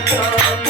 come.